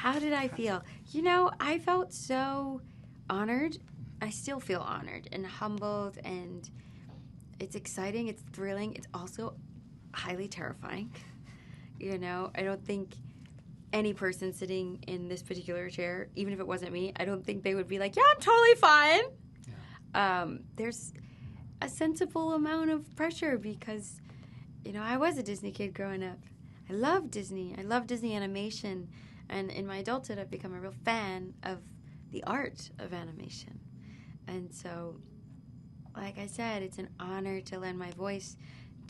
How did I feel? I felt so honored. I still feel honored and humbled, and it's exciting, it's thrilling, it's also highly terrifying. I don't think any person sitting in this particular chair, even if it wasn't me, I don't think they would be like, yeah, I'm totally fine. Yeah. There's a sensible amount of pressure because, I was a Disney kid growing up. I love Disney. I love Disney animation. And in my adulthood, I've become a real fan of the art of animation. And so, like I said, it's an honor to lend my voice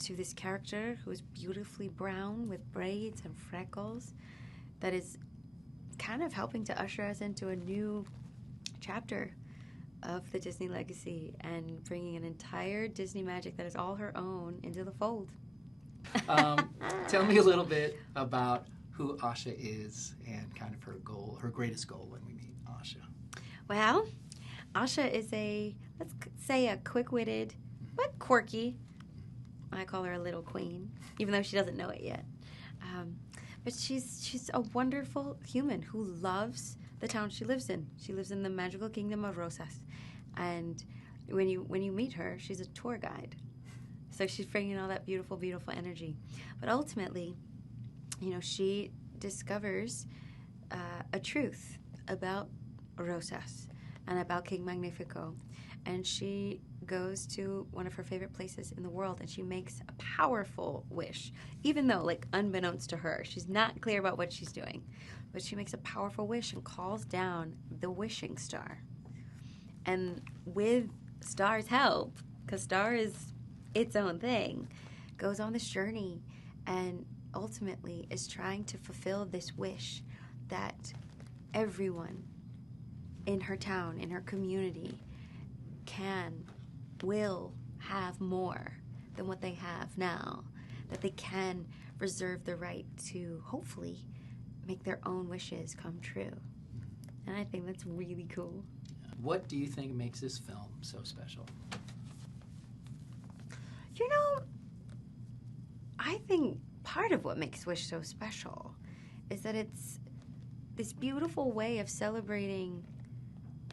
to this character who is beautifully brown with braids and freckles that is kind of helping to usher us into a new chapter of the Disney legacy and bringing an entire Disney magic that is all her own into the fold. Tell me a little bit about who Asha is and kind of her goal, her greatest goal when we meet Asha. Well, Asha is let's say a quick-witted, but quirky, I call her a little queen, even though she doesn't know it yet. But she's a wonderful human who loves the town she lives in. She lives in the magical kingdom of Rosas. And when you meet her, she's a tour guide. So she's bringing all that beautiful, beautiful energy. But ultimately, she discovers a truth about Rosas and about King Magnifico. And she goes to one of her favorite places in the world, and she makes a powerful wish, even though, unbeknownst to her, she's not clear about what she's doing. But she makes a powerful wish and calls down the wishing star. And with Star's help, because Star is its own thing, goes on this journey and ultimately is trying to fulfill this wish that everyone in her town, in her community, will have more than what they have now, that they can reserve the right to hopefully make their own wishes come true. And I think that's really cool. What do you think makes this film so special? I think part of what makes Wish so special is that it's this beautiful way of celebrating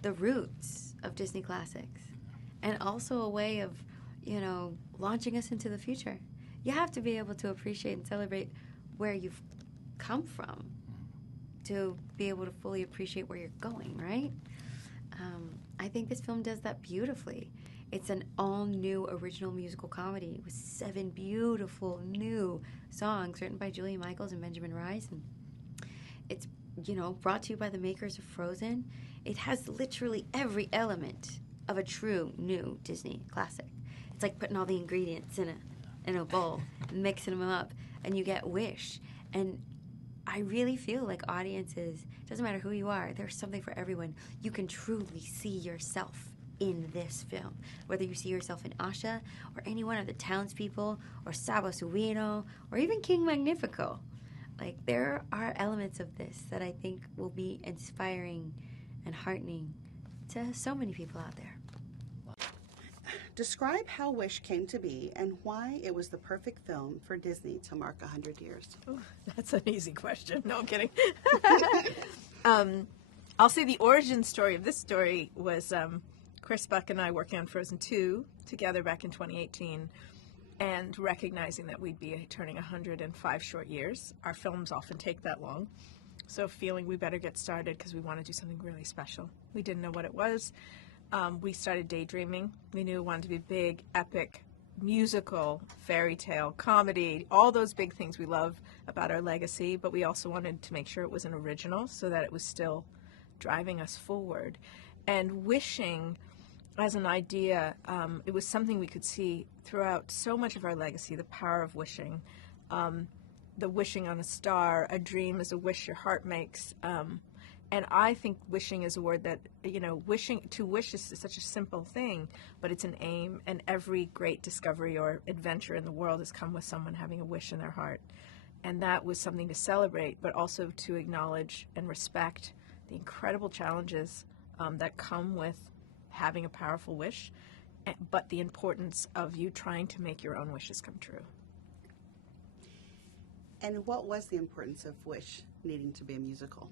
the roots of Disney classics and also a way of, launching us into the future. You have to be able to appreciate and celebrate where you've come from to be able to fully appreciate where you're going, right? I think this film does that beautifully. It's an all-new original musical comedy with 7 beautiful new songs written by Julia Michaels and Benjamin Rice. And it's, brought to you by the makers of Frozen. It has literally every element of a true new Disney classic. It's like putting all the ingredients in a bowl and mixing them up, and you get Wish. And I really feel like audiences, doesn't matter who you are, there's something for everyone. You can truly see yourself in this film, whether you see yourself in Asha or any one of the townspeople or Sabo Suino or even King Magnifico. There are elements of this that I think will be inspiring and heartening to so many people out there. Describe how Wish came to be and why it was the perfect film for Disney to mark 100 years. Ooh, that's an easy question. No, I'm kidding. I'll say the origin story of this story was Chris Buck and I working on Frozen 2 together back in 2018 and recognizing that we'd be turning 105 short years. Our films often take that long. So feeling we better get started because we want to do something really special. We didn't know what it was. We started daydreaming. We knew we wanted to be big, epic, musical, fairy tale, comedy, all those big things we love about our legacy, but we also wanted to make sure it was an original so that it was still driving us forward. And wishing as an idea, it was something we could see throughout so much of our legacy, the power of wishing. The wishing on a star, a dream is a wish your heart makes. And I think wishing is a word that, to wish is such a simple thing, but it's an aim, and every great discovery or adventure in the world has come with someone having a wish in their heart. And that was something to celebrate, but also to acknowledge and respect the incredible challenges that come with having a powerful wish, but the importance of you trying to make your own wishes come true. And what was the importance of Wish needing to be a musical?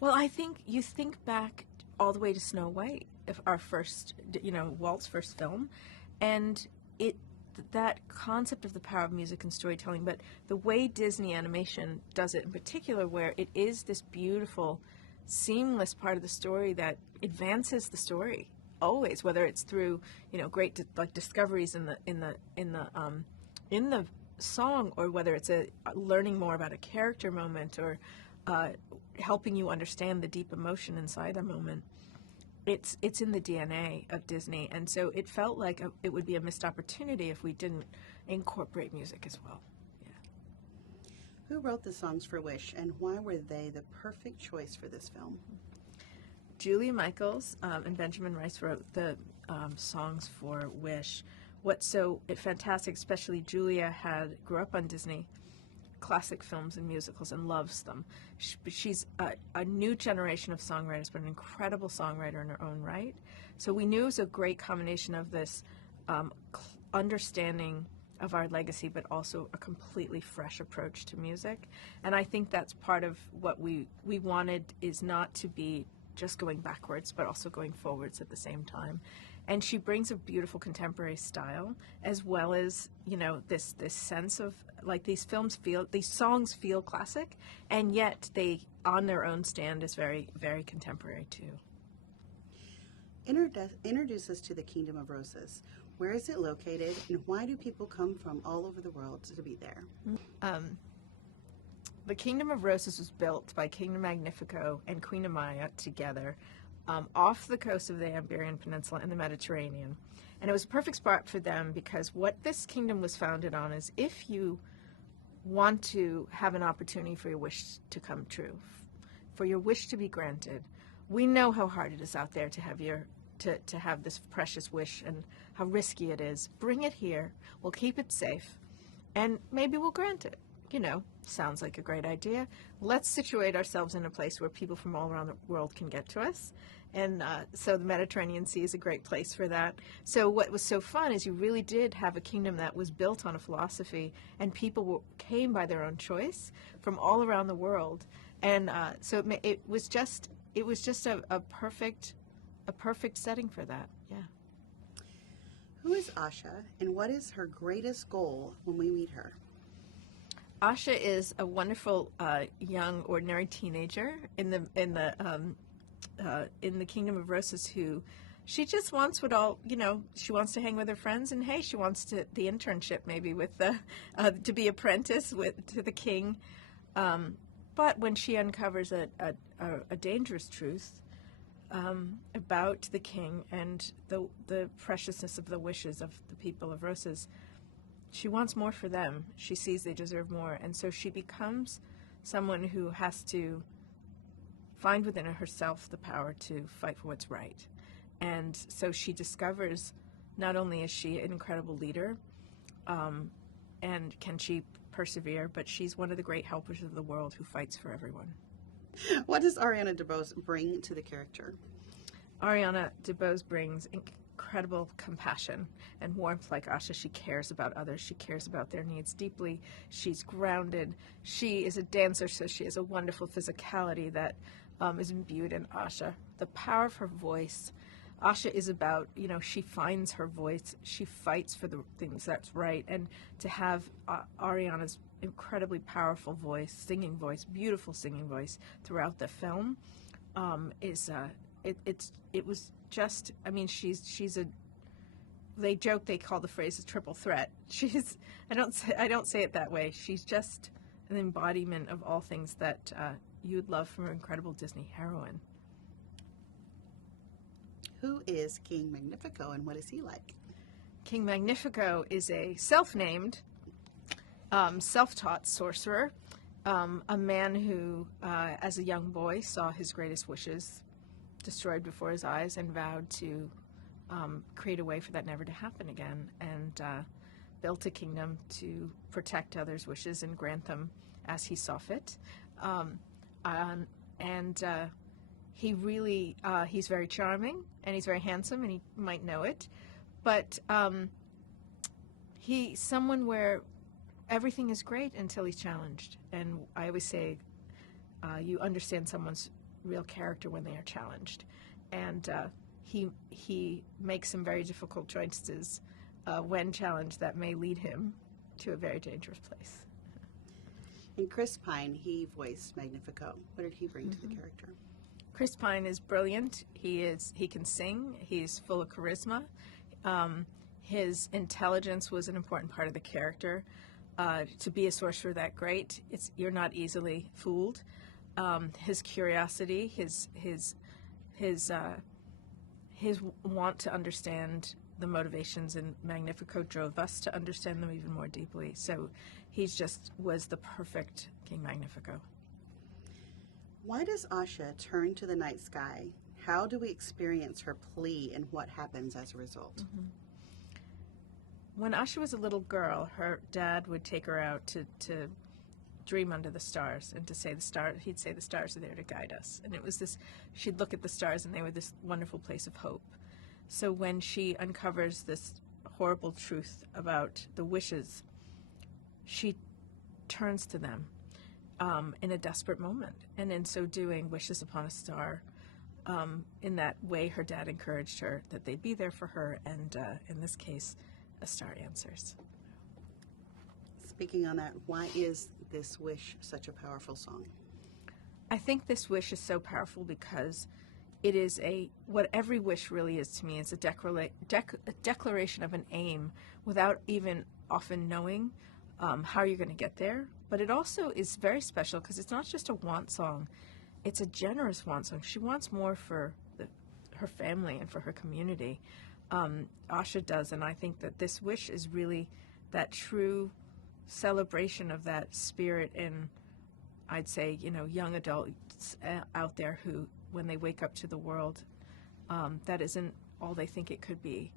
Well, I think you think back all the way to Snow White, if our first, Walt's first film, and that concept of the power of music and storytelling, but the way Disney animation does it in particular, where it is this beautiful, seamless part of the story that advances the story always, whether it's through great discoveries in the song, or whether it's learning more about a character moment, or helping you understand the deep emotion inside a moment. It's in the DNA of Disney, and so it felt like it would be a missed opportunity if we didn't incorporate music as well. Yeah. Who wrote the songs for Wish, and why were they the perfect choice for this film? Julia Michaels and Benjamin Rice wrote the songs for Wish. What's so fantastic, especially Julia grew up on Disney classic films and musicals and loves them. She's a new generation of songwriters, but an incredible songwriter in her own right. So we knew it was a great combination of this understanding of our legacy, but also a completely fresh approach to music. And I think that's part of what we wanted, is not to be just going backwards, but also going forwards at the same time. And she brings a beautiful contemporary style, as well as, this sense of, these songs feel classic, and yet they, on their own stand, is very, very contemporary too. Introduce us to the Kingdom of Roses. Where is it located, and why do people come from all over the world to be there? The Kingdom of Roses was built by King Magnifico and Queen Amaya together off the coast of the Iberian Peninsula in the Mediterranean. And it was a perfect spot for them, because what this kingdom was founded on is, if you want to have an opportunity for your wish to come true, for your wish to be granted, we know how hard it is out there to have to have this precious wish, and how risky it is. Bring it here. We'll keep it safe, and maybe we'll grant it. Sounds like a great idea. Let's situate ourselves in a place where people from all around the world can get to us. And so the Mediterranean Sea is a great place for that. So what was so fun is you really did have a kingdom that was built on a philosophy, and people came by their own choice from all around the world. And so it was just a perfect setting for that. Yeah. Who is Asha, and what is her greatest goal when we meet her? Asha is a wonderful young, ordinary teenager in the Kingdom of Roses, who she just wants she wants to hang with her friends, and hey, she wants the internship maybe with to be apprentice to the king. But when she uncovers a dangerous truth about the king and the preciousness of the wishes of the people of Roses, she wants more for them. She sees they deserve more. And so she becomes someone who has to find within herself the power to fight for what's right. And so she discovers, not only is she an incredible leader, and can she persevere, but she's one of the great helpers of the world who fights for everyone. What does Ariana DeBose bring to the character? Ariana DeBose brings incredible compassion and warmth. Like Asha, she cares about others. She cares about their needs deeply. She's grounded. She is a dancer, so she has a wonderful physicality that is imbued in Asha. The power of her voice. Asha is about, she finds her voice. She fights for the things that's right. And to have Ariana's incredibly powerful voice, singing voice, beautiful singing voice throughout the film it was just, she's a, they joke, they call the phrase a triple threat. I don't say it that way. She's just an embodiment of all things that you'd love from an incredible Disney heroine. Who is King Magnifico, and what is he like? King Magnifico is a self-named, self-taught sorcerer, a man who, as a young boy, saw his greatest wishes destroyed before his eyes and vowed to create a way for that never to happen again, and built a kingdom to protect others' wishes and grant them as he saw fit. He really, he's very charming, and he's very handsome, and he might know it, but he's someone where everything is great until he's challenged. And I always say, you understand someone's real character when they are challenged. And he makes some very difficult choices when challenged that may lead him to a very dangerous place. And Chris Pine, he voiced Magnifico. What did he bring to the character? Chris Pine is brilliant. He can sing. He's full of charisma. His intelligence was an important part of the character. To be a sorcerer that great, you're not easily fooled. His curiosity, his want to understand the motivations in Magnifico drove us to understand them even more deeply. So he just was the perfect King Magnifico. Why does Asha turn to the night sky? How do we experience her plea, and what happens as a result? Mm-hmm. When Asha was a little girl, her dad would take her out to dream under the stars, and to say he'd say the stars are there to guide us. And it was this, she'd look at the stars and they were this wonderful place of hope. So when she uncovers this horrible truth about the wishes, she turns to them in a desperate moment. And in so doing, wishes upon a star. In that way, her dad encouraged her that they'd be there for her, and in this case, a star answers. Speaking on that, why is this wish such a powerful song? I think this wish is so powerful because it is what every wish really is to me is a declaration of an aim without even often knowing how you're going to get there. But it also is very special because it's not just a want song. It's a generous want song. She wants more for her family and for her community. Asha does, and I think that this wish is really that true celebration of that spirit in, I'd say, young adults out there who, when they wake up to the world, that isn't all they think it could be.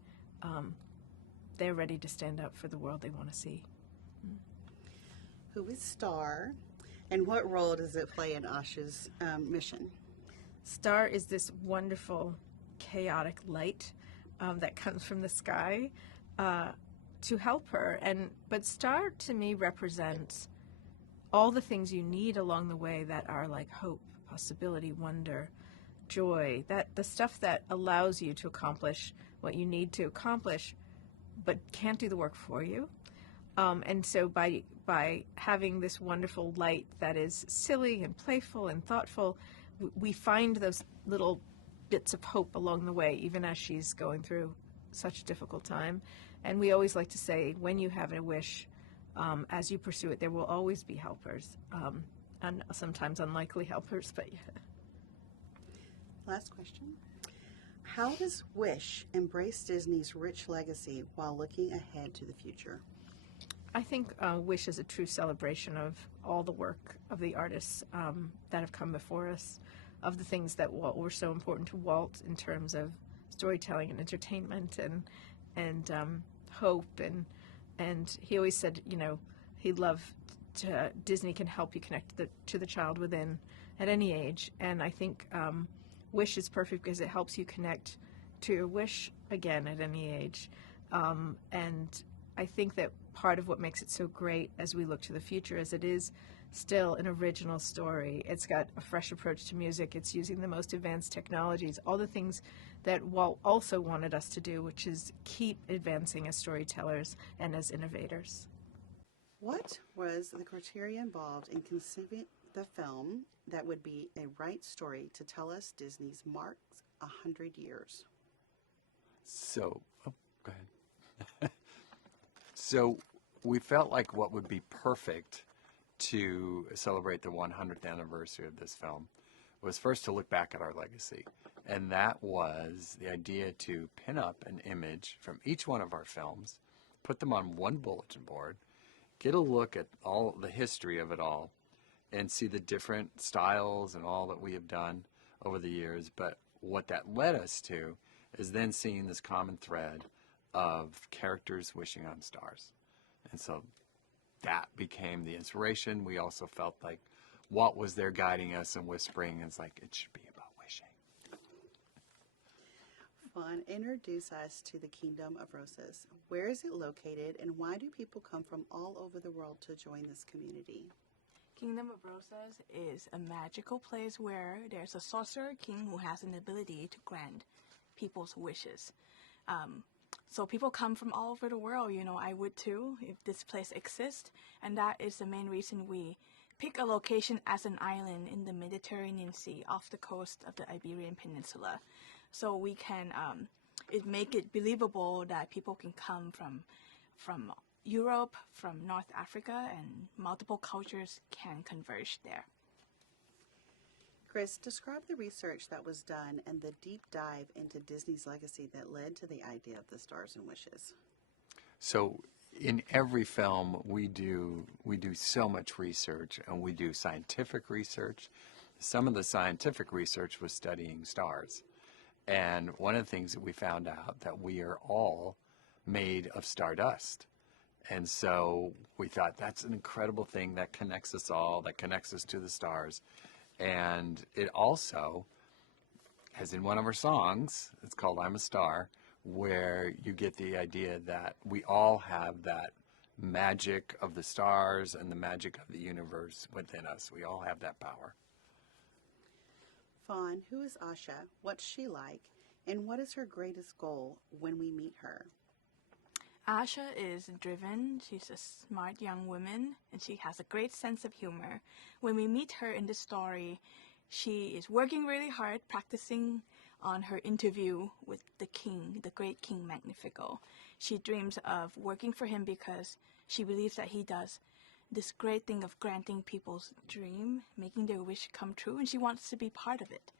They're ready to stand up for the world they want to see. Who is Star, and what role does it play in Asha's mission? Star is this wonderful, chaotic light that comes from the sky to help her. But Star, to me, represents all the things you need along the way that are like hope, possibility, wonder, joy, that the stuff that allows you to accomplish what you need to accomplish, but can't do the work for you. And so by having this wonderful light that is silly and playful and thoughtful, we find those little bits of hope along the way, even as she's going through such a difficult time. And we always like to say, when you have a wish, as you pursue it, there will always be helpers, and sometimes unlikely helpers, but yeah. Last question. How does Wish embrace Disney's rich legacy while looking ahead to the future? I think Wish is a true celebration of all the work of the artists that have come before us, of the things that were so important to Walt in terms of storytelling and entertainment and hope, and he always said, he loved Disney can help you connect to the child within at any age, and I think Wish is perfect because it helps you connect to your wish again at any age, and I think that part of what makes it so great as we look to the future is it is still an original story. It's got a fresh approach to music. It's using the most advanced technologies, all the things that Walt also wanted us to do, which is keep advancing as storytellers and as innovators. What was the criteria involved in conceiving the film that would be a right story to tell us Disney's marks 100 years? So, go ahead. So we felt like what would be perfect to celebrate the 100th anniversary of this film was first to look back at our legacy. And that was the idea to pin up an image from each one of our films, put them on one bulletin board, get a look at all the history of it all, and see the different styles and all that we have done over the years. But what that led us to is then seeing this common thread of characters wishing on stars. And so that became the inspiration. We also felt like Walt was there guiding us and whispering, and it's like, it should be about wishing. Fawn, introduce us to the Kingdom of Roses. Where is it located, and why do people come from all over the world to join this community? Kingdom of Roses is a magical place where there's a sorcerer king who has an ability to grant people's wishes. So people come from all over the world. You know, I would too if this place exists. And that is the main reason we pick a location as an island in the Mediterranean Sea off the coast of the Iberian Peninsula. So we can make it believable that people can come from Europe, from North Africa, and multiple cultures can converge there. Chris, describe the research that was done and the deep dive into Disney's legacy that led to the idea of the Stars and Wishes. So in every film, we do so much research, and we do scientific research. Some of the scientific research was studying stars. And one of the things that we found out that we are all made of stardust. And so we thought that's an incredible thing that connects us all, that connects us to the stars. And it also, as in one of our songs, it's called I'm a Star, where you get the idea that we all have that magic of the stars and the magic of the universe within us. We all have that power. Fawn, who is Asha? What's she like? And what is her greatest goal when we meet her? Asha is driven. She's a smart young woman, and she has a great sense of humor. When we meet her in the story, she is working really hard, practicing on her interview with the king, the great King Magnifico. She dreams of working for him because she believes that he does this great thing of granting people's dream, making their wish come true, and she wants to be part of it.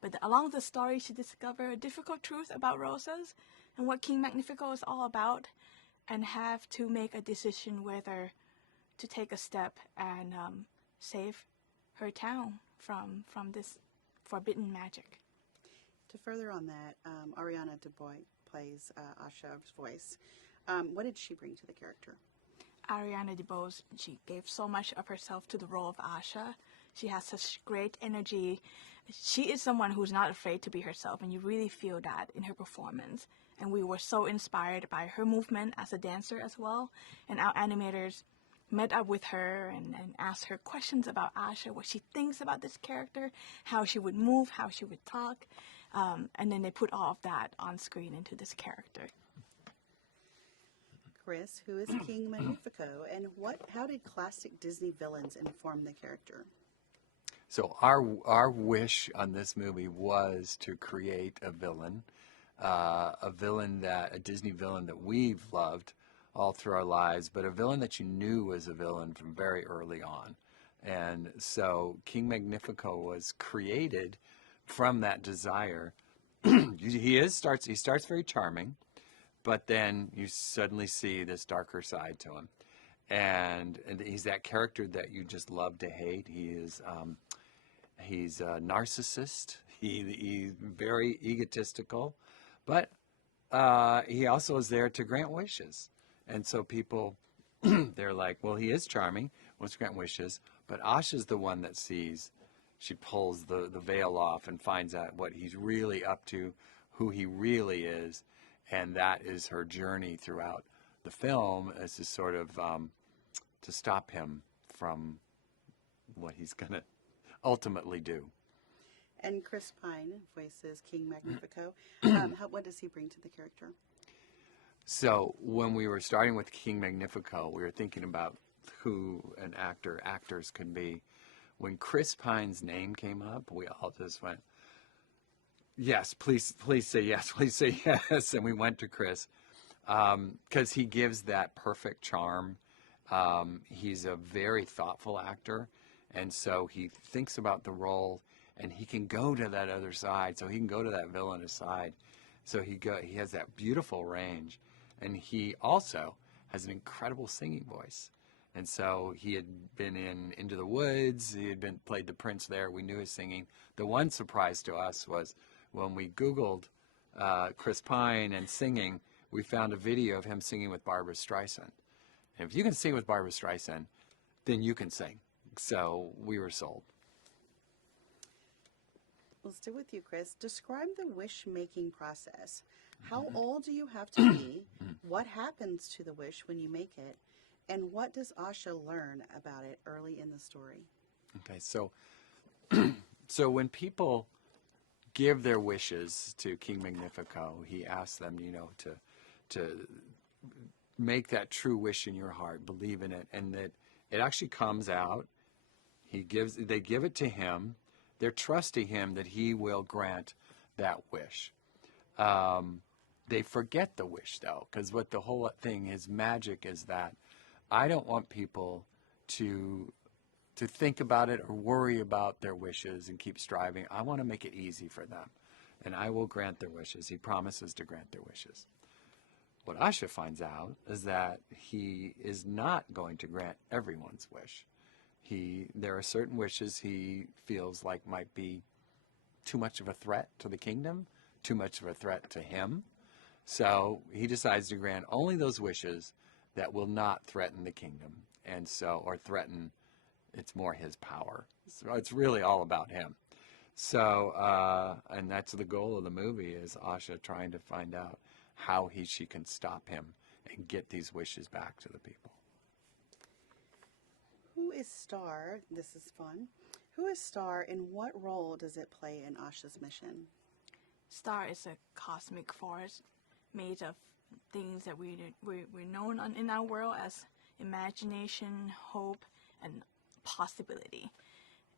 But along the story, she discovers a difficult truth about roses and what King Magnifico is all about, and have to make a decision whether to take a step and save her town from this forbidden magic. To further on that, Ariana DeBose plays Asha's voice. What did she bring to the character? Ariana DeBose, she gave so much of herself to the role of Asha. She has such great energy. She is someone who's not afraid to be herself, and you really feel that in her performance. And we were so inspired by her movement as a dancer as well. And our animators met up with her and asked her questions about Asha, what she thinks about this character, how she would move, how she would talk. And then they put all of that on screen into this character. Chris, who is King Magnifico, and how did classic Disney villains inform the character? So our wish on this movie was to create a Disney villain that we've loved all through our lives, but a villain that you knew was a villain from very early on. And so King Magnifico was created from that desire. He starts very charming, but then you suddenly see this darker side to him. And he's that character that you just love to hate. He's a narcissist. He's very egotistical, but he also is there to grant wishes. And so people, they're like, well, he is charming, wants to grant wishes, but Asha's the one that sees. She pulls the veil off and finds out what he's really up to, who he really is, and that is her journey throughout the film, as to sort of to stop him from what he's going to ultimately do. And Chris Pine voices King Magnifico. What does he bring to the character? So when we were starting with King Magnifico, we were thinking about who actors could be. When Chris Pine's name came up, we all just went, yes, please say yes, please say yes. And we went to Chris because he gives that perfect charm. He's a very thoughtful actor, and so he thinks about the role, and he can go to that other side. So he can go to that villainous side. So he has that beautiful range, and he also has an incredible singing voice. And so he had been in Into the Woods. He had played the prince there. We knew his singing. The one surprise to us was when we Googled Chris Pine and singing, we found a video of him singing with Barbra Streisand. And if you can sing with Barbra Streisand, then you can sing. So we were sold. We'll stay with you, Chris. Describe the wish-making process. How old do you have to be? What happens to the wish when you make it? And what does Asha learn about it early in the story? Okay, so so when people give their wishes to King Magnifico, he asks them, to make that true wish in your heart, believe in it, and that it actually comes out. They give it to him. They're trusting him that he will grant that wish. They forget the wish, though, because what the whole thing is magic is that I don't want people to think about it or worry about their wishes and keep striving. I want to make it easy for them, and I will grant their wishes. He promises to grant their wishes. What Asha finds out is that he is not going to grant everyone's wish. There are certain wishes he feels like might be too much of a threat to the kingdom, too much of a threat to him. So he decides to grant only those wishes that will not threaten the kingdom, or threaten, it's more his power. So it's really all about him. So, and that's the goal of the movie, is Asha trying to find out how she can stop him and get these wishes back to the people. Who is Star? This is fun. Who is Star, and what role does it play in Asha's mission? Star is a cosmic force made of things that we're known in our world as imagination, hope, and possibility.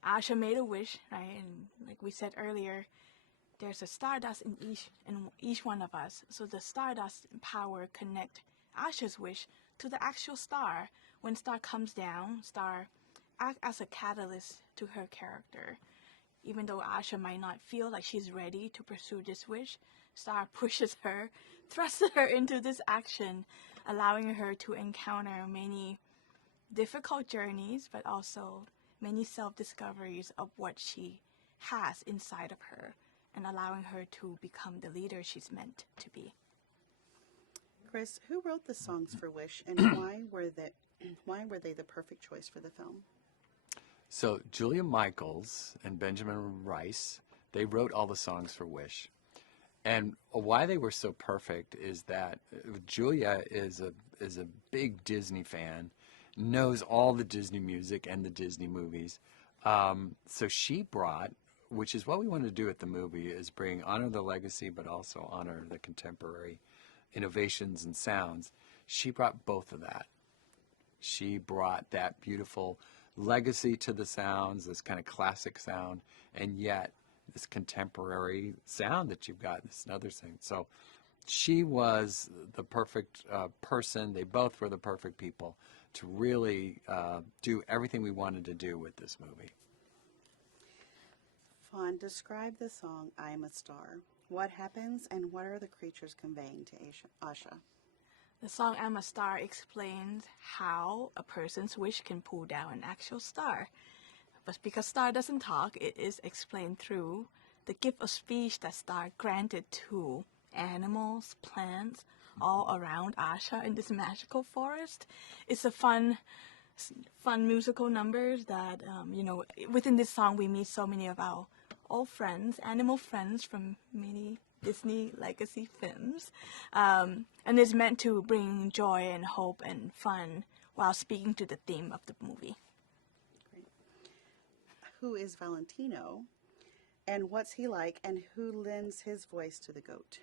Asha made a wish, right? And like we said earlier, there's a stardust in each one of us. So the stardust power connect Asha's wish to the actual star. When star comes down, star act as a catalyst to her character. Even though Asha might not feel like she's ready to pursue this wish, star pushes her, thrusts her into this action, allowing her to encounter many difficult journeys, but also many self-discoveries of what she has inside of her, and allowing her to become the leader she's meant to be. Chris, who wrote the songs for Wish, and why were they the perfect choice for the film? So Julia Michaels and Benjamin Rice, they wrote all the songs for Wish. And why they were so perfect is that Julia is a big Disney fan, knows all the Disney music and the Disney movies. So she brought, which is what we want to do at the movie, is honor the legacy, but also honor the contemporary innovations and sounds. She brought both of that. She brought that beautiful legacy to the sounds, this kind of classic sound, and yet this contemporary sound that you've got, this other thing. So she was the perfect person. They both were the perfect people to really do everything we wanted to do with this movie. Fawn, describe the song I Am a Star. What happens, and what are the creatures conveying to Asha? The song I'm a Star explains how a person's wish can pull down an actual star. But because star doesn't talk, it is explained through the gift of speech that star granted to animals, plants, all around Asha in this magical forest. It's a fun musical numbers that, within this song we meet so many of our old friends, animal friends from many Disney legacy films. And it's meant to bring joy and hope and fun while speaking to the theme of the movie. Great. Who is Valentino, and what's he like, and who lends his voice to the goat?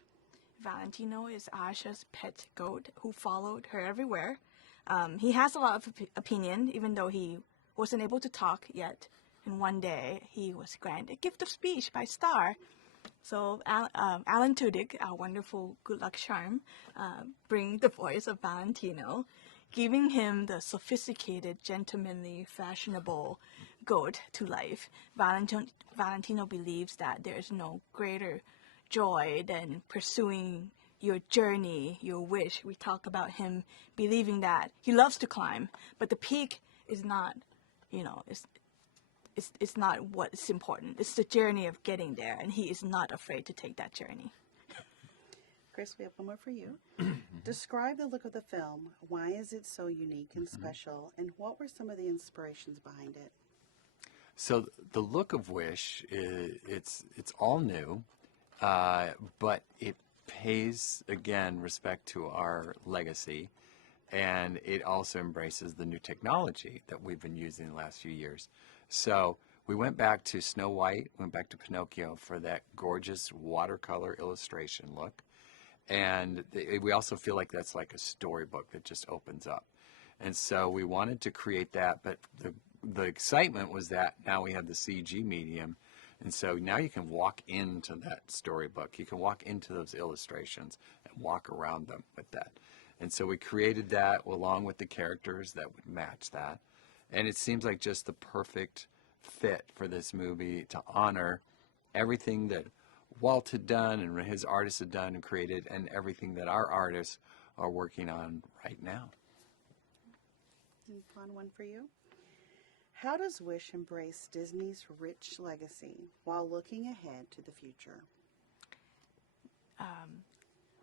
Valentino is Asha's pet goat who followed her everywhere. He has a lot of opinion, even though he wasn't able to talk yet. And one day, he was granted a gift of speech by Star. So Alan Tudyk, our wonderful good luck charm, bring the voice of Valentino, giving him the sophisticated, gentlemanly, fashionable goat to life. Valentino believes that there is no greater joy than pursuing your journey, your wish. We talk about him believing that he loves to climb, but the peak is not, it's not what's important. It's the journey of getting there, and he is not afraid to take that journey. Chris, we have one more for you. Describe the look of the film. Why is it so unique and special, and what were some of the inspirations behind it? So the look of Wish, it's all new, but it pays, again, respect to our legacy. and it also embraces the new technology that we've been using the last few years. So we went back to Snow White, went back to Pinocchio for that gorgeous watercolor illustration look. And we also feel like that's like a storybook that just opens up. And so we wanted to create that, but the excitement was that now we have the CG medium. And so now you can walk into that storybook. You can walk into those illustrations and walk around them with that. And so we created that along with the characters that would match that. And it seems like just the perfect fit for this movie to honor everything that Walt had done and his artists had done and created, and everything that our artists are working on right now. Fun one for you. How does Wish embrace Disney's rich legacy while looking ahead to the future?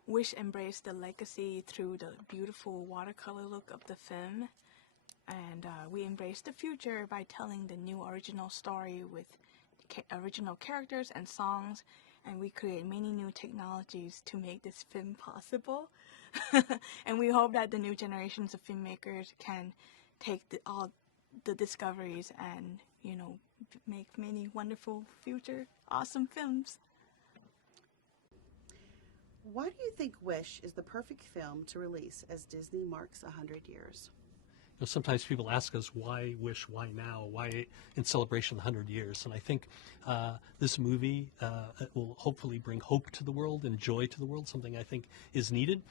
Wish embraced the legacy through the beautiful watercolor look of the film, and we embrace the future by telling the new original story with original characters and songs, and we create many new technologies to make this film possible. And we hope that the new generations of filmmakers can take all the discoveries and, you know, make many wonderful future awesome films. Why do you think Wish is the perfect film to release as Disney marks 100 years? You know, sometimes people ask us, why Wish, why now, why in celebration of 100 years? And I think this movie will hopefully bring hope to the world and joy to the world, something I think is needed.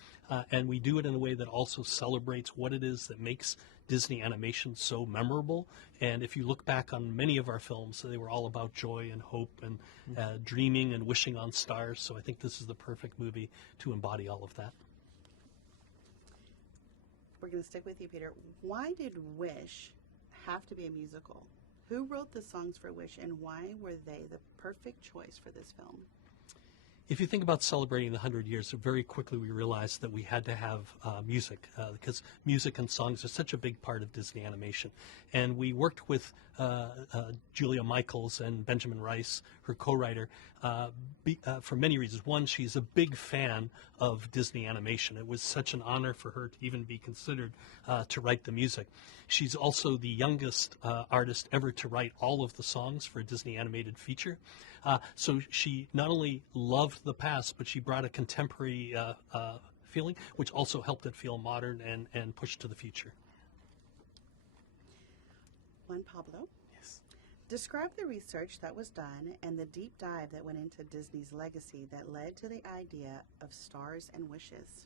And we do it in a way that also celebrates what it is that makes Disney animation so memorable. And if you look back on many of our films, they were all about joy and hope and dreaming and wishing on stars. So I think this is the perfect movie to embody all of that. We're going to stick with you, Peter. Why did Wish have to be a musical? Who wrote the songs for Wish, and why were they the perfect choice for this film? If you think about celebrating the 100 years, very quickly we realized that we had to have music, because music and songs are such a big part of Disney animation. And we worked with Julia Michaels and Benjamin Rice, her co-writer, for many reasons. One, she's a big fan of Disney animation. It was such an honor for her to even be considered to write the music. She's also the youngest artist ever to write all of the songs for a Disney animated feature. So she not only loved the past, but she brought a contemporary feeling, which also helped it feel modern and pushed to the future. Juan, Pablo? Yes. Describe the research that was done and the deep dive that went into Disney's legacy that led to the idea of Stars and Wishes.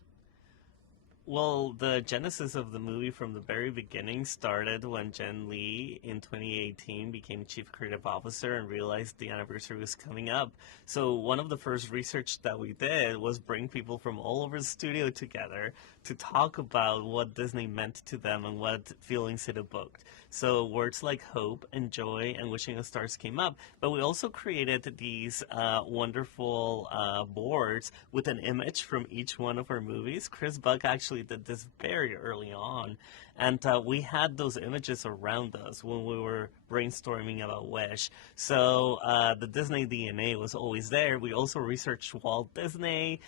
Well, the genesis of the movie from the very beginning started when Jen Lee in 2018 became Chief Creative Officer and realized the anniversary was coming up. So one of the first research that we did was bring people from all over the studio together to talk about what Disney meant to them and what feelings it evoked. So words like hope and joy and wishing on stars came up, but we also created these wonderful boards with an image from each one of our movies. Chris Buck actually did this very early on, and we had those images around us when we were brainstorming about Wish. So the Disney DNA was always there. We also researched Walt Disney,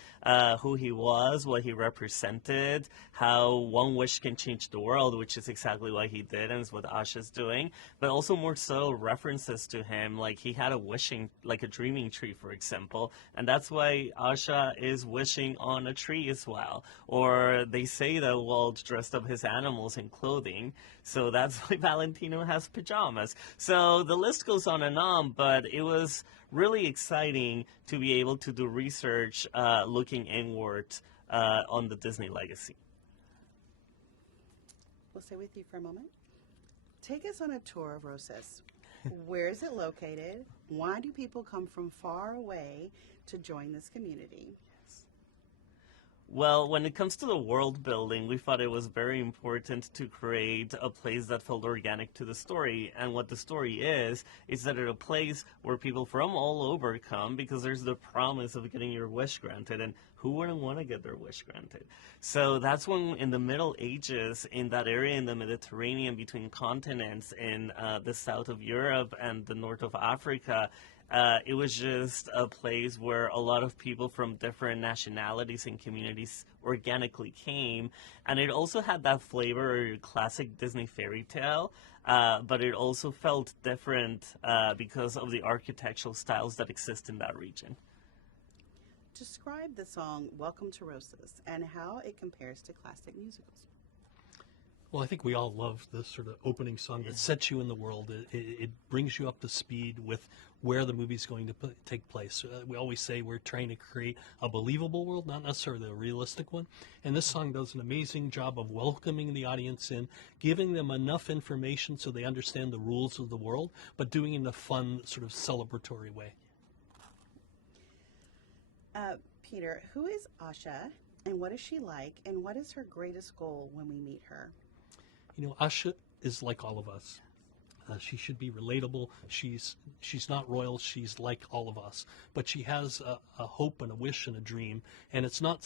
who he was, what he represented, how one wish can change the world, which is exactly what he did and is what Asha's doing, but also more so references to him, like he had a wishing, like a dreaming tree, for example, and that's why Asha is wishing on a tree as well. Or they say that Walt dressed up his animals in clothing, so that's why Valentino has pajamas. So the list goes on, but it was really exciting to be able to do research looking inward on the Disney legacy. We'll stay with you for a moment. Take us on a tour of Roses. Where is it located? Why do people come from far away to join this community? Well, when it comes to the world building, we thought it was very important to create a place that felt organic to the story. And what the story is that it's a place where people from all over come because there's the promise of getting your wish granted. And who wouldn't want to get their wish granted? So that's when in the Middle Ages, in that area in the Mediterranean between continents, in the south of Europe and the north of Africa, It was just a place where a lot of people from different nationalities and communities organically came, and it also had that flavor of classic Disney fairy tale, but it also felt different because of the architectural styles that exist in that region. Describe the song Welcome to Roses and how it compares to classic musicals. Well, I think we all love the sort of opening song that sets you in the world. It brings you up to speed with where the movie's going to take place. We always say we're trying to create a believable world, not necessarily a realistic one. And this song does an amazing job of welcoming the audience in, giving them enough information so they understand the rules of the world, but doing it in a fun, sort of celebratory way. Peter, who is Asha, and what is she like, and what is her greatest goal when we meet her? You know, Asha is like all of us. She should be relatable. She's not royal. She's like all of us. But she has a hope and a wish and a dream. And it's not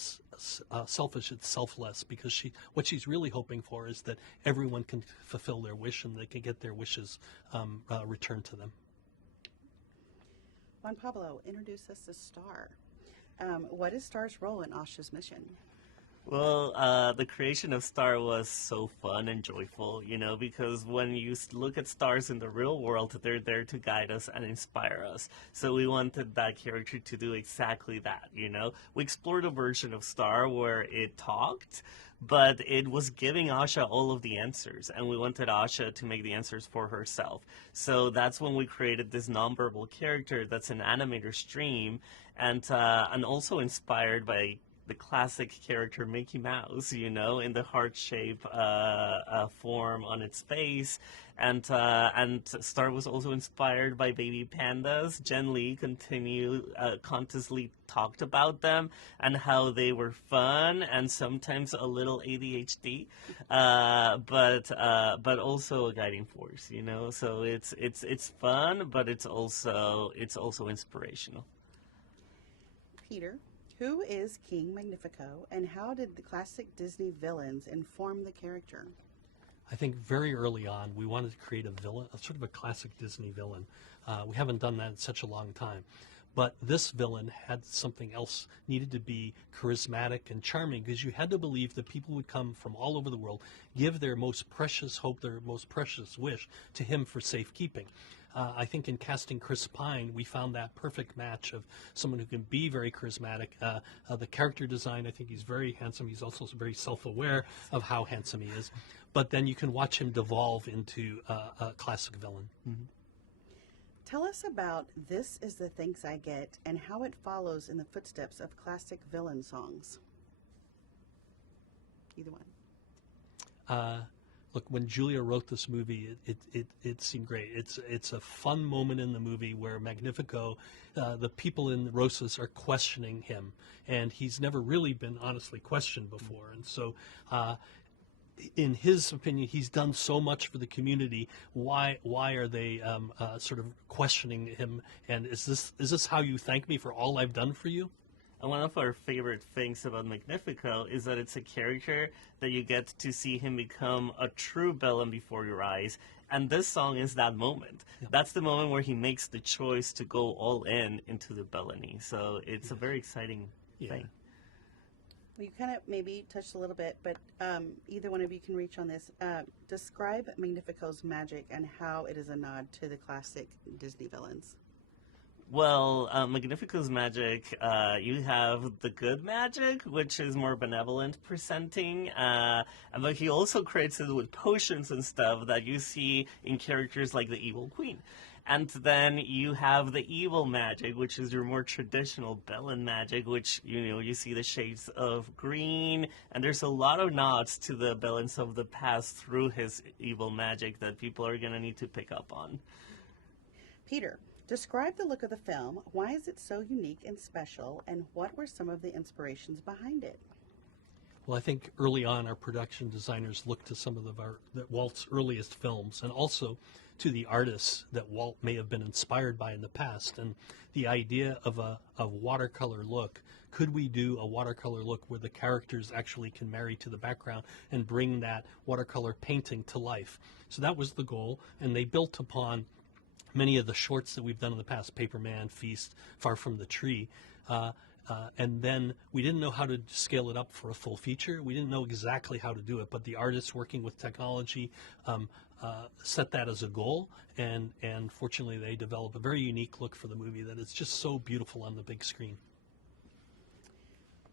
selfish. It's selfless, because what she's really hoping for is that everyone can fulfill their wish and they can get their wishes returned to them. Juan Pablo, introduce us to Star. What is Star's role in Asha's mission? Well, the creation of Star was so fun and joyful, you know, because when you look at stars in the real world, they're there to guide us and inspire us. So we wanted that character to do exactly that, you know. We explored a version of Star where it talked, but it was giving Asha all of the answers, and we wanted Asha to make the answers for herself. So that's when we created this nonverbal character that's an animator's dream, and also inspired by the classic character Mickey Mouse, you know, in the heart shape form on its face, and Star was also inspired by baby pandas. Jen Lee constantly talked about them and how they were fun and sometimes a little ADHD, but also a guiding force, you know. So it's fun, but it's also inspirational. Peter, who is King Magnifico, and how did the classic Disney villains inform the character? I think very early on we wanted to create a villain, a sort of a classic Disney villain. We haven't done that in such a long time. But this villain had something else, needed to be charismatic and charming, because you had to believe that people would come from all over the world, give their most precious hope, their most precious wish to him for safekeeping. I think in casting Chris Pine, we found that perfect match of someone who can be very charismatic. The character design, I think he's very handsome. He's also very self-aware of how handsome he is. But then you can watch him devolve into a classic villain. Mm-hmm. Tell us about This Is the Thanks I Get and how it follows in the footsteps of classic villain songs. Either one. Look, when Julia wrote this movie, it seemed great. It's a fun moment in the movie where Magnifico, the people in Rosas are questioning him, and he's never really been honestly questioned before. And so, in his opinion, he's done so much for the community. Why are they sort of questioning him? And is this how you thank me for all I've done for you? And one of our favorite things about Magnifico is that it's a character that you get to see him become a true villain before your eyes. And this song is that moment. Yeah. That's the moment where he makes the choice to go all into the villainy. So it's a very exciting thing. Well, you kind of maybe touched a little bit, but either one of you can reach on this. Describe Magnifico's magic and how it is a nod to the classic Disney villains. Well, Magnifico's magic, you have the good magic, which is more benevolent presenting, but he also creates it with potions and stuff that you see in characters like the Evil Queen. And then you have the evil magic, which is your more traditional villain magic, which, you know, you see the shades of green, and there's a lot of nods to the villains of the past through his evil magic that people are going to need to pick up on. Peter, describe the look of the film. Why is it so unique and special, and what were some of the inspirations behind it? Well, I think early on our production designers looked to some of Walt's earliest films, and also to the artists that Walt may have been inspired by in the past. And the idea of a watercolor look, could we do a watercolor look where the characters actually can marry to the background and bring that watercolor painting to life? So that was the goal, and they built upon many of the shorts that we've done in the past, Paperman, Feast, Far From the Tree. And then we didn't know how to scale it up for a full feature. We didn't know exactly how to do it, but the artists working with technology set that as a goal, and fortunately they developed a very unique look for the movie that is just so beautiful on the big screen.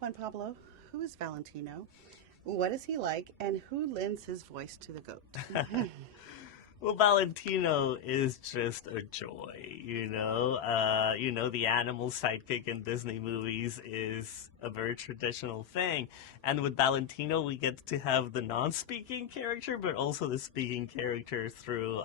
Juan Pablo, who is Valentino? What is he like, and who lends his voice to the goat? Well, Valentino is just a joy, you know. The animal sidekick in Disney movies is a very traditional thing. And with Valentino, we get to have the non-speaking character, but also the speaking character through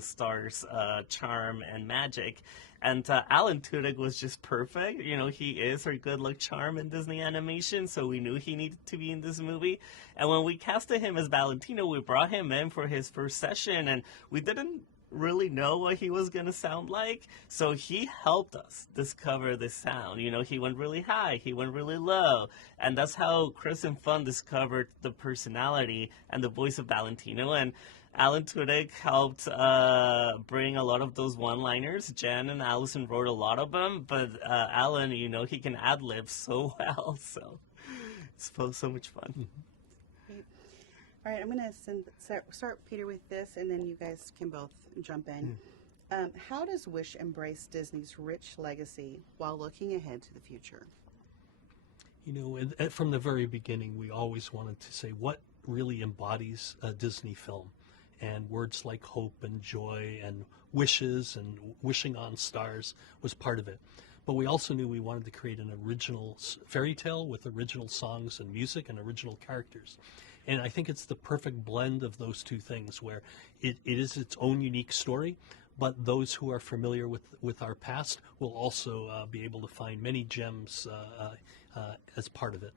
Star's charm and magic. And Alan Tudyk was just perfect. You know, he is her good luck charm in Disney animation, so we knew he needed to be in this movie. And when we casted him as Valentino, we brought him in for his first session, and we didn't really know what he was going to sound like. So he helped us discover the sound. You know, he went really high, he went really low. And that's how Chris and Fawn discovered the personality and the voice of Valentino. And Alan Tudyk helped bring a lot of those one-liners. Jen and Allison wrote a lot of them, but Alan, you know, he can ad-lib so well. So it's so much fun. Great. All right, I'm going to start, Peter, with this, and then you guys can both jump in. How does Wish embrace Disney's rich legacy while looking ahead to the future? You know, from the very beginning, we always wanted to say what really embodies a Disney film. And words like hope and joy and wishes and wishing on stars was part of it. But we also knew we wanted to create an original fairy tale with original songs and music and original characters. And I think it's the perfect blend of those two things, where it is its own unique story, but those who are familiar with our past will also be able to find many gems as part of it.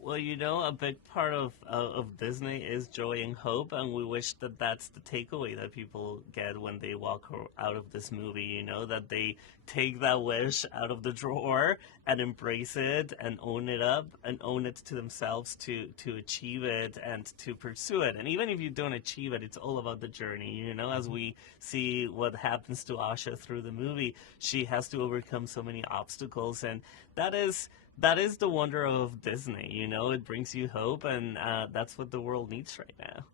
Well, you know, a big part of Disney is joy and hope, and we wish that that's the takeaway that people get when they walk out of this movie, you know, that they take that wish out of the drawer and embrace it and own it up and own it to themselves to achieve it and to pursue it. And even if you don't achieve it, it's all about the journey, you know, as we see what happens to Asha through the movie. She has to overcome so many obstacles, and that is the wonder of Disney, you know. It brings you hope, and that's what the world needs right now.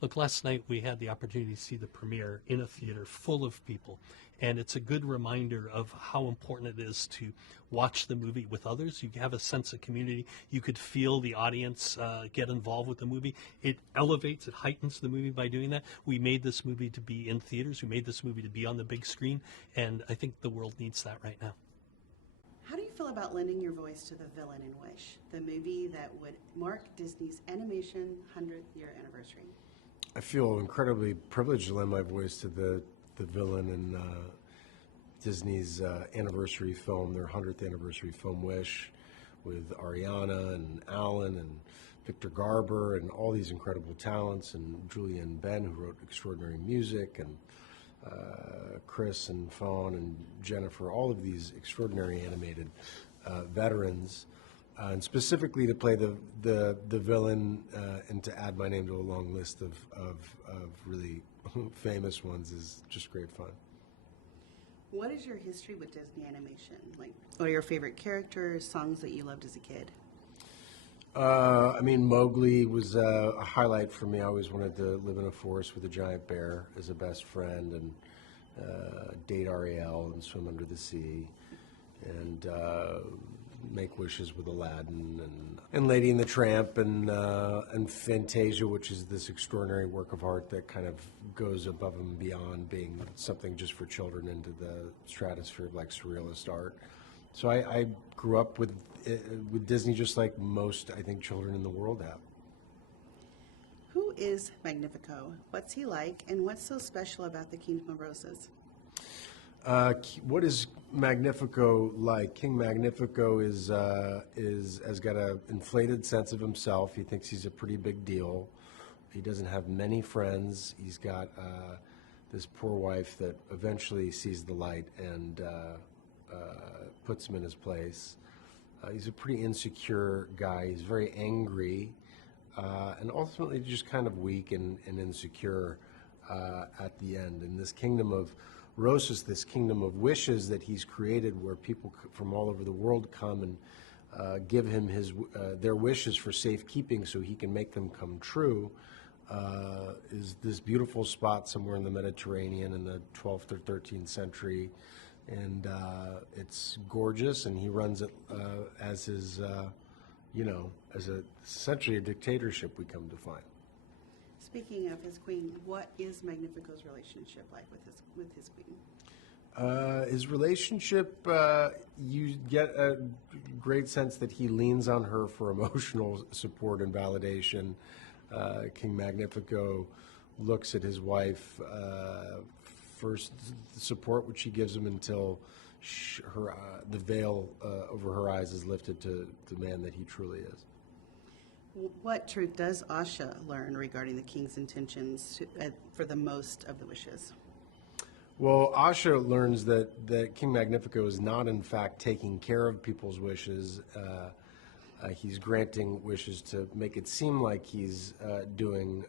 Look, last night we had the opportunity to see the premiere in a theater full of people, and it's a good reminder of how important it is to watch the movie with others. You have a sense of community. You could feel the audience get involved with the movie. It elevates, it heightens the movie by doing that. We made this movie to be in theaters. We made this movie to be on the big screen, and I think the world needs that right now. How do you feel about lending your voice to the villain in Wish, the movie that would mark Disney's animation 100th year anniversary? I feel incredibly privileged to lend my voice to the villain in Disney's anniversary film, their 100th anniversary film, Wish, with Ariana and Alan and Victor Garber and all these incredible talents, and Julian Ben, who wrote extraordinary music, and Chris and Fawn and Jennifer, all of these extraordinary animated veterans, and specifically to play the villain and to add my name to a long list of really famous ones is just great fun. What is your history with Disney animation? Like, what are your favorite characters, songs that you loved as a kid? I mean, Mowgli was a highlight for me. I always wanted to live in a forest with a giant bear as a best friend, and date Ariel and swim under the sea, and make wishes with Aladdin, and Lady and the Tramp, and Fantasia, which is this extraordinary work of art that kind of goes above and beyond being something just for children into the stratosphere of like surrealist art. So I grew up with Disney just like most, I think, children in the world have. Who is Magnifico? What's he like, and what's so special about the Kingdom of Roses? What is Magnifico like? King Magnifico has got an inflated sense of himself. He thinks he's a pretty big deal. He doesn't have many friends. He's got this poor wife that eventually sees the light and puts him in his place. He's a pretty insecure guy. He's very angry and ultimately just kind of weak and insecure. at the end. And this kingdom of Roses, this kingdom of wishes that he's created, where people from all over the world come and give him their wishes for safekeeping so he can make them come true, is this beautiful spot somewhere in the Mediterranean in the 12th or 13th century. And it's gorgeous, and he runs it as his, essentially a dictatorship, we come to find. Speaking of his queen, what is Magnifico's relationship like with his queen? His relationship, you get a great sense that he leans on her for emotional support and validation. King Magnifico looks at his wife first, the support which she gives him until the veil over her eyes is lifted to the man that he truly is. What truth does Asha learn regarding the king's intentions for the most of the wishes? Well, Asha learns that King Magnifico is not, in fact, taking care of people's wishes. He's granting wishes to make it seem like he's doing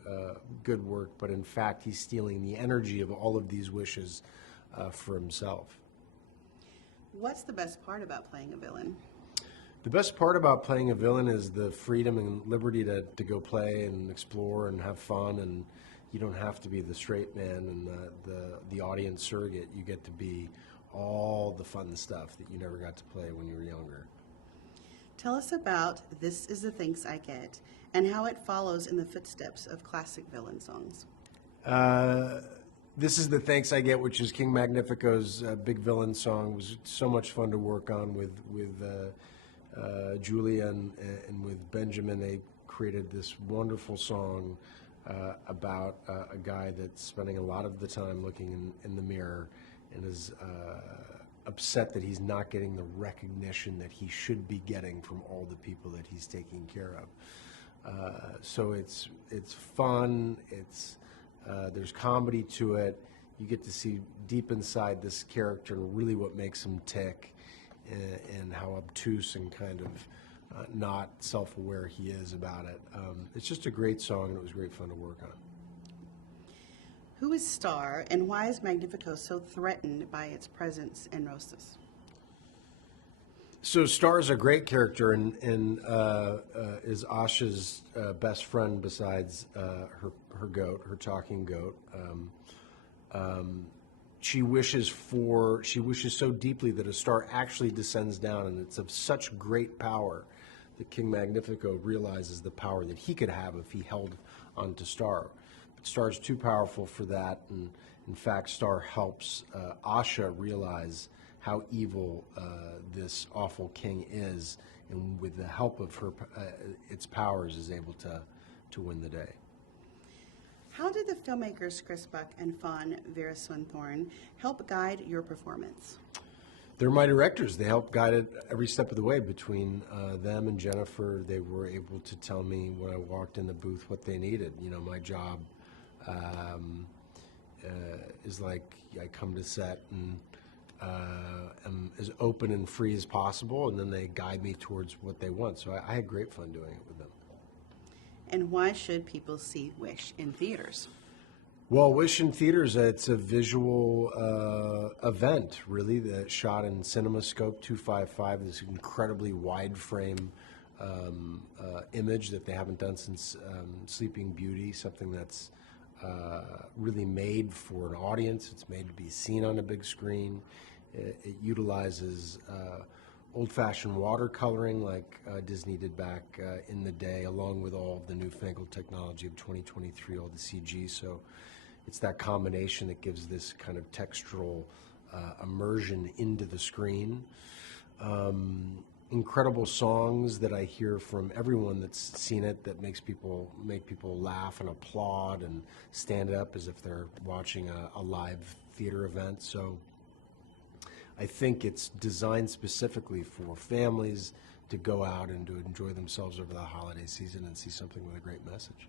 good work, but in fact, he's stealing the energy of all of these wishes for himself. What's the best part about playing a villain? The best part about playing a villain is the freedom and liberty to go play and explore and have fun, and you don't have to be the straight man and the audience surrogate. You get to be all the fun stuff that you never got to play when you were younger. Tell us about This Is the Thanks I Get and how it follows in the footsteps of classic villain songs. This Is the Thanks I Get, which is King Magnifico's big villain song, was so much fun to work on with Julia and with Benjamin. They created this wonderful song about a guy that's spending a lot of the time looking in the mirror and is upset that he's not getting the recognition that he should be getting from all the people that he's taking care of. So it's fun. There's comedy to it. You get to see deep inside this character and really what makes him tick, and how obtuse and kind of not self-aware he is about it. It's just a great song, and it was great fun to work on. Who is Star, and why is Magnifico so threatened by its presence in Roses? So Star is a great character, and is Asha's best friend besides her goat, her talking goat. She wishes so deeply that a star actually descends down, and it's of such great power that King Magnifico realizes the power that he could have if he held onto Star. But Star's too powerful for that, and in fact, Star helps Asha realize how evil this awful king is, and with the help of her, its powers, is able to win the day. How did the filmmakers Chris Buck and Fawn Veerasunthorn help guide your performance? They're my directors. They help guide it every step of the way. Between them and Jennifer, they were able to tell me when I walked in the booth what they needed. You know, my job is like I come to set and am as open and free as possible, and then they guide me towards what they want. So I had great fun doing it with them. And why should people see Wish in theaters? Well, Wish in theaters, it's a visual event, really, that shot in CinemaScope 255, this incredibly wide frame image that they haven't done since Sleeping Beauty, something that's really made for an audience. It's made to be seen on a big screen. It utilizes old-fashioned watercoloring like Disney did back in the day, along with all of the newfangled technology of 2023, all the CG. So it's that combination that gives this kind of textural immersion into the screen. Incredible songs that I hear from everyone that's seen it that make people laugh and applaud and stand up as if they're watching a live theater event. So I think it's designed specifically for families to go out and to enjoy themselves over the holiday season and see something with a great message.